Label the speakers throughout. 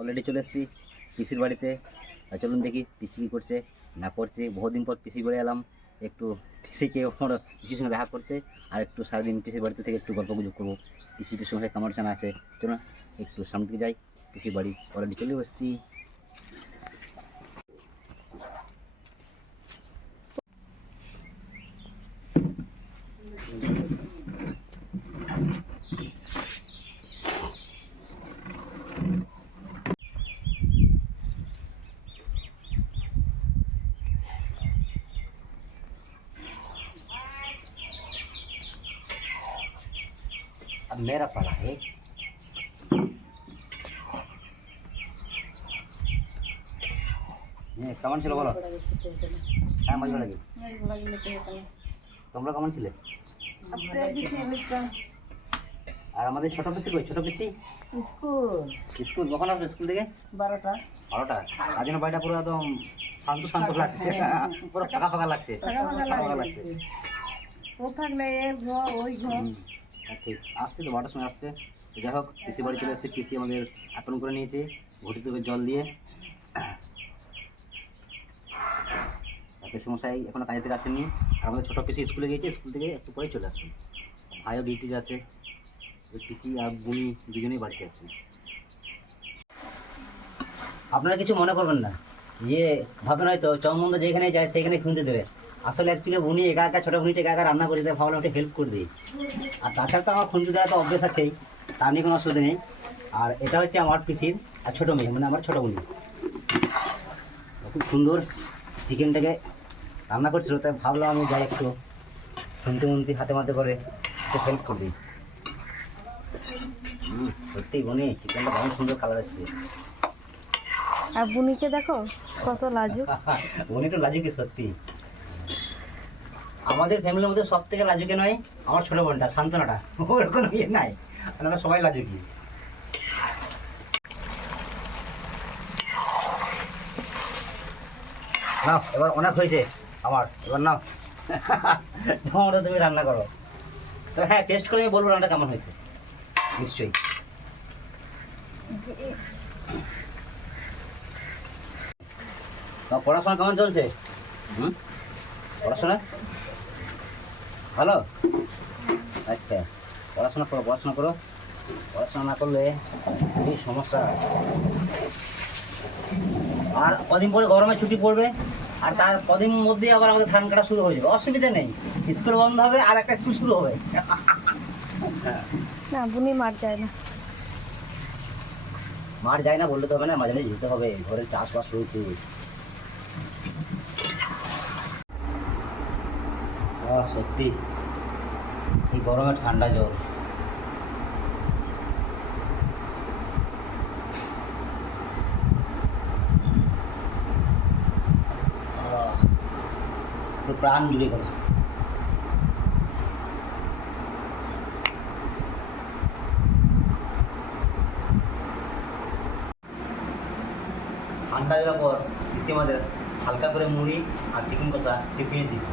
Speaker 1: Already চলে এসেছি পিসির বাড়িতে। চলুন দেখি পিসি কী করছে, না করছে। বহুদিন পর পিসি বাড়ি এলাম, একটু পিসিকে ওর পিসির সঙ্গে দেখা করতে, আর একটু সারাদিন পিসির বাড়িতে থেকে একটু গল্প গুজব করব। পিসি পিসির সঙ্গে কামারসান আছে, চলুন একটু সামনে দিকে যাই, পিসির বাড়ি অলরেডি চলে এসেছি। अब मेरा पाला है হ্যাঁ, কেমন ছিল বলো হ্যাঁ মাঝে লাগে তোমরা কেমন ছিলে আর আমাদের ছোট পিসি কই ছোট পিসি
Speaker 2: স্কুল
Speaker 1: স্কুল কখন আসবে স্কুল থেকে
Speaker 2: বারোটা
Speaker 1: বারোটা তার জন্য বাড়িটা পুরো একদম শান্ত শান্ত লাগছে পুরো ফাঁকা ফাঁকা লাগছে
Speaker 2: ফাঁকা ফাঁকা
Speaker 1: ফাঁকা ফাঁকা
Speaker 2: লাগছে।
Speaker 1: আসছে তো, বারোটার সময় আসছে। যাই হোক, পিসি বাড়ি চলে এসেছে, পিসি আমাদের আপন করে নিয়েছে ঘটি থেকে জল দিয়ে। সমস্যায় এখনও কাজে থেকে আসেনি আর আমাদের ছোটো পিসি স্কুলে গিয়েছে, স্কুল থেকে একটু পরে চলে আসবে। ভাইও ডিউটিতে আছে। পিসি আর বুনি দুজনেই বাড়িতে আছে। আপনারা কিছু মনে করবেন না। যে ভাবেন হয়তো চমমন্দ যেখানে যায় সেখানে খুঁজতে দেবে আসলে অ্যাকচুয়ালি উনি একা একা ছোটো বুনিটা একা একা রান্না করে দেয় ভাবলাম একটু হেল্প করে দিই। আর তাছাড়া তো আমার খুঁজতে দেওয়া তো অভ্যেস আছেই তা নিয়ে কোনো অসুবিধা নেই। আর এটা হচ্ছে আমার পিসির আর ছোটো মেয়ে মানে আমার ছোটো বোন। খুব সুন্দর চিকেনটাকে রান্না করছিল তাই ভাবলাম আমি যাই একটু খুনতে মুনতি হাতে মাতে করে একটু হেল্প করে দিই। সত্যি বনে চিকেনটা দারুণ সুন্দর কালার এসছে।
Speaker 2: আর বুনিকে দেখো কত লাজুক।
Speaker 1: উনি একটু লাজুকি সত্যি। আমাদের ফ্যামিলির মধ্যে সব থেকে লাজুকে নয়, আমার ছোট বোনটা শান্তনাটা ওর কোনো ইয়ে নাই আমরা সবাই লাজুকি নাও, এবার অনেক হয়েছে আমার, এবার না তোমরা তুমি রান্না করো। তো হ্যাঁ টেস্ট করে আমি বলব রান্নাটা কেমন হয়েছে। নিশ্চয়ই। পড়াশোনা কেমন চলছে? হুম? পড়াশোনা? ভালো? আচ্ছা পড়াশোনা করো পড়াশোনা করো। পড়াশোনা না করলে খুবই সমস্যা? আর কদিন পরে গরমে ছুটি পড়বে আর তার কদিন মধ্যে আবার আমাদের ধান কাটা শুরু হয়ে যাবে। অসুবিধা নেই। স্কুল বন্ধ হবে আর একটা স্কুল শুরু হবে।
Speaker 2: না বুনি মার যায় না।
Speaker 1: মার যায় না বললে তো হবে না মাঝে মাঝে যেতে হবে। ঘরের চাষবাস রয়েছে আহ, সত্যি। এই গরমে ঠান্ডা জল। প্রাণ জুড়ে গেল। ঠান্ডা হওয়ার পর পিসি আমাদের হালকা করে মুড়ি আর চিকেন কষা টিফিনে দিয়েছে।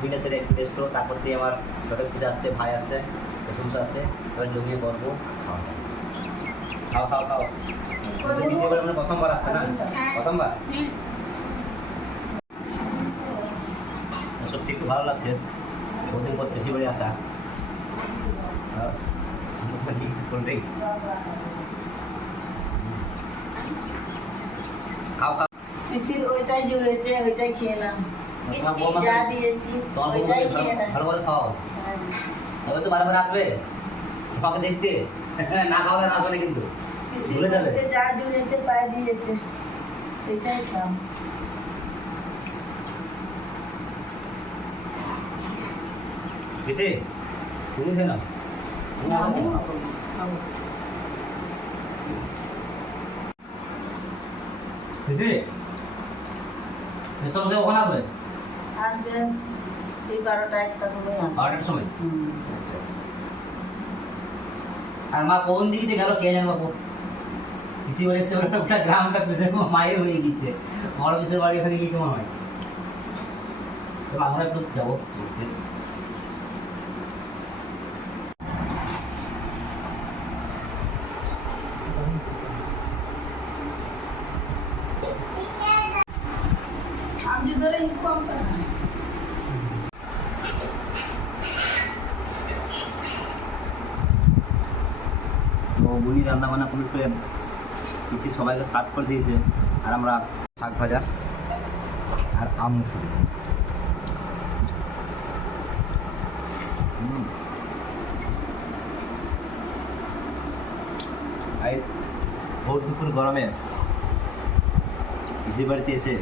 Speaker 1: টিফিনটা একটু টেস্ট করো তারপর দিয়ে আমার ছোটো পিসে আসছে ভাই আসছে প্রশংসা আসছে এবার জমিয়ে করব খাওয়া খাও খাও খাও। পিসি মানে প্রথমবার আসছে না? প্রথমবার? সত্যি খুব ভালো লাগছে। বহুদিন পর পিসি বাড়ি আসা। কোল্ড ড্রিঙ্কস খাও খাও।
Speaker 2: ওইটাই জুড়েছে ওইটাই খেয়ে নাম যা দিয়েছি ওইটাই খেয়ে
Speaker 1: ভালো- ভালো করে খাও তবে তো বারবার আসবে। তোমাকে দেখতে। না খাওয়ালে না আসবে না কিন্তু। ভুলে যাবে।
Speaker 2: যা জুড়েছে তাই দিয়েছে।
Speaker 1: তুমি খেয়ে নাও। ওখানে আসবে?
Speaker 2: আসবেন এই বারোটা একটা সময় আসবে।
Speaker 1: বারোটার সময়? আচ্ছা। আর মা কোন দিকে যে গেল কে জানে বাবু পিসি বাড়ি এসে ওটা ওটা গ্রামটা পিসে মায়ের হয়ে গিয়েছে। বড় পিসের বাড়ি ওখানে গিয়েছে মনে হয়। তো আমরা একটু যাব ঘুরতে।
Speaker 2: আমি ধরে একটু কম কর না।
Speaker 1: তো রান্না বান্না কমপ্লিট করে পিসি সবাইকে সার্ভ করে দিয়েছে। আর আমরা শাক ভাজা আর আম মুসুরি। ভোর দুপুর গরমে পিসির বাড়িতে এসে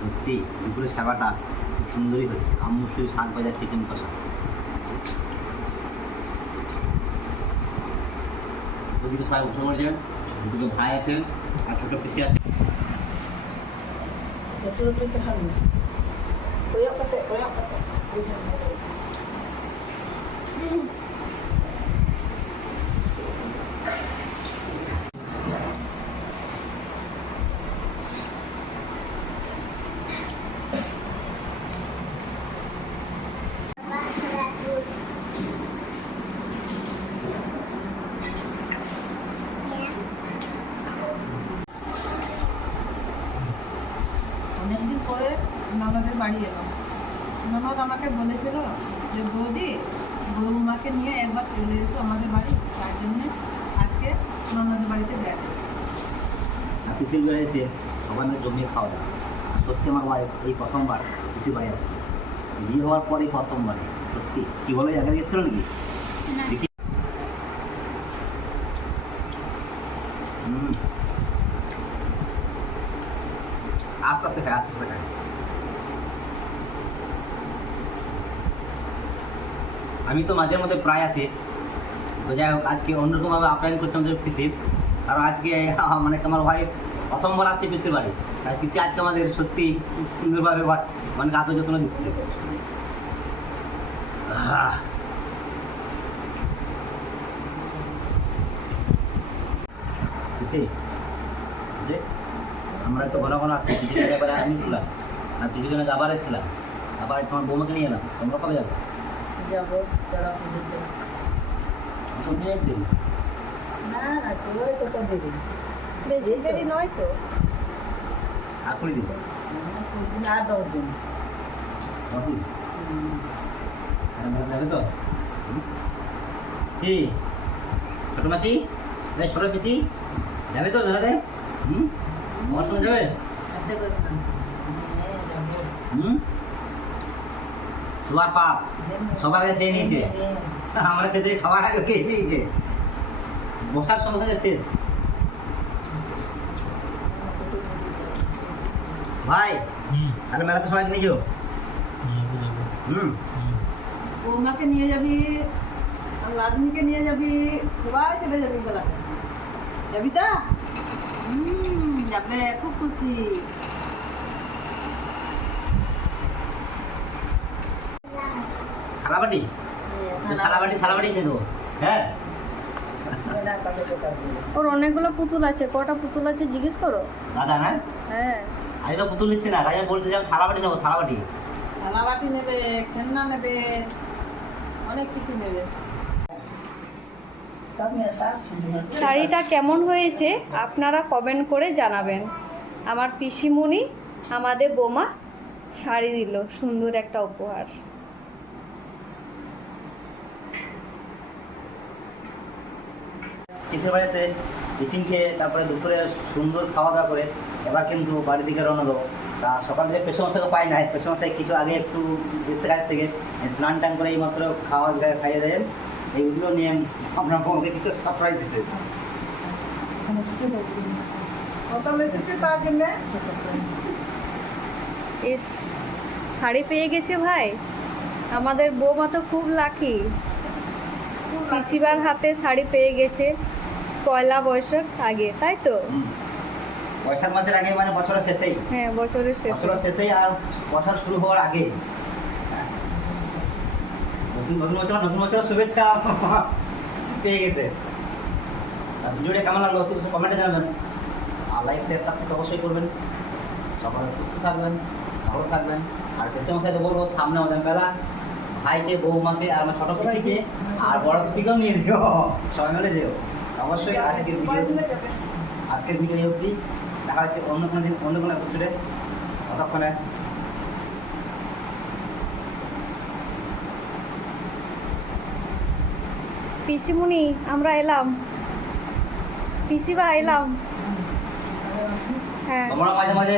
Speaker 1: সত্যি দুপুরের সেবাটা খুব সুন্দরই হচ্ছে। আম, মুসুরি, শাক ভাজা চিকেন কষা। ওদিকে সবাই বসে পড়েছে দুটো ভাই আছে আর ছোট পিসি আছে।
Speaker 2: একটু একটু চা খাবি কয়ক কত কয়ক কত অনেকদিন পরে ননদের বাড়ি এলাম ননদ আমাকে বলেছিল যে বৌদি বৌমাকে নিয়ে একবার চলে এসো আমাদের বাড়ি। তার জন্যে আজকে ননদের বাড়িতে বেড়াতে
Speaker 1: পিসির বাড়ি এসে সবার জমিয়ে খাওয়া দাওয়া সত্যি আমার ওয়াইফ এই প্রথমবার পিসির বাড়ি আসছে। বিয়ে হওয়ার পরেই প্রথমবার। সত্যি? কি বলো জায়গা গেছিল নাকি? দেখি। আস্তে আস্তে খায় আস্তে আস্তে খায় আমি তো মাঝে মধ্যে প্রায় আসি তো যাই হোক, আজকে অন্যরকমভাবে আপ্যায়ন করছে আমাদের পিসির। কারণ আজকে মানে আমার ওয়াইফ প্রথমবার আসছে পিসির বাড়ি। আর পিসি আজকে আমাদের সত্যি সুন্দরভাবে মানে আদর যত্ন দিচ্ছে। পিসি বুঝলে? আমরা তো ঘন ঘন আসছি একবার আমি ছিলাম আর দুজনে আবার এসেছিলাম। আবার তোমার বৌমাকে নিয়ে এলাম। তোমরা কবে যাবে?
Speaker 2: যাব চড়া পুজোতে
Speaker 1: তুমি একদিন?
Speaker 2: না না ওই কত দেরি
Speaker 3: বেশি দেরি নয় তো।
Speaker 1: আর কুড়ি দিন?
Speaker 2: দিন আর দশ দিন।
Speaker 1: নদিন আর মেলা যাবে তো? কি? ছোট মাসি? ছোট পিসি? যাবে তো মেলাতে হুম? আমার সঙ্গে যাবে?
Speaker 2: না হ্যাঁ যাব।
Speaker 1: হুম? সবার পাস। সবার আগে খেয়ে নিয়েছে। আমার খেতে খাবার আগে খেয়ে নিয়েছে। বসার সঙ্গে সঙ্গে শেষ। ভাই তাহলে মেলাতে সবাইকে নিয়ে যাও। হুম।
Speaker 2: বৌমাকে নিয়ে যাবি আর লাজমিকে নিয়ে যাবি সবাই চলে যাবি বেলাতে যাবি তা? হুম যাবে খুব খুশি।
Speaker 1: থালাবাটি? থালাবাটি। থালাবাটি দিয়ে দেবো। হ্যাঁ?
Speaker 3: ওর অনেকগুলো পুতুল আছে কটা পুতুল আছে জিজ্ঞেস করো।
Speaker 1: দাদা না
Speaker 3: হ্যাঁ।
Speaker 1: আমি তো পুতুল নিচ্ছি না বলছে যে আমি থালাবাটি নেব থালাবাটি।
Speaker 2: থালাবাটি নেবে খেলনা নেবে অনেক কিছু নেবে।
Speaker 3: শাড়িটা কেমন হয়েছে আপনারা কমেন্ট করে জানাবেন। আমার পিসিমণি আমাদের বোমা শাড়ি দিল সুন্দর একটা উপহার।
Speaker 1: কিসের বাড়ি এসে টিফিন খেয়ে তারপরে দুপুরে সুন্দর খাওয়া দাওয়া করে এবার কিন্তু বাড়ি দিকে রওনা দেবো। তা সকাল থেকে পেশো মশাকে পাই নাই। পেশো মশাই কিছু আগে একটু এসে কাছ থেকে স্নান টান করে এইমাত্র খাওয়া দাওয়া খাইয়ে দেন। এইগুলো নিয়ে আপনার বউকে কিছু সারপ্রাইজ দিছে
Speaker 2: এসেছে জন্যে
Speaker 3: ইস শাড়ি পেয়ে গেছে ভাই। আমাদের বৌমা তো খুব লাকি পিসিবার হাতে শাড়ি পেয়ে গেছে। পয়লা বৈশাখ আগে তাই তো?
Speaker 1: বৈশাখ মাসের আগে মানে বছরের শেষেই।
Speaker 3: হ্যাঁ বছরের শেষে।
Speaker 1: বছরের শেষেই আর বছর শুরু হওয়ার আগে। নতুন নতুন বছর নতুন বছরের শুভেচ্ছা পেয়ে গেছে। আর ভিডিওটা কেমন লাগল একটু কমেন্টে জানাবেন। আর লাইক শেয়ার সাবস্ক্রাইব অবশ্যই করবেন। সকলে সুস্থ থাকবেন ভালো থাকবেন। আর পেশে মশাইকে বলব সামনে আমাদের মেলা। ভাইকে বৌমাকে আর আমার ছোট পিসিকে আর বড় পিসিকেও নিয়ে যেও। সবাই মিলে যেও। অবশ্যই আজকের ভিডিও আজকের ভিডিও অবধি। দেখা হচ্ছে অন্য কোনো দিন অন্য কোনো এপিসোডে ততক্ষণে
Speaker 3: পিসিমুনি আমরা এলাম। পিসিবা এলাম। হ্যাঁ
Speaker 1: তোমরা মাঝে মাঝে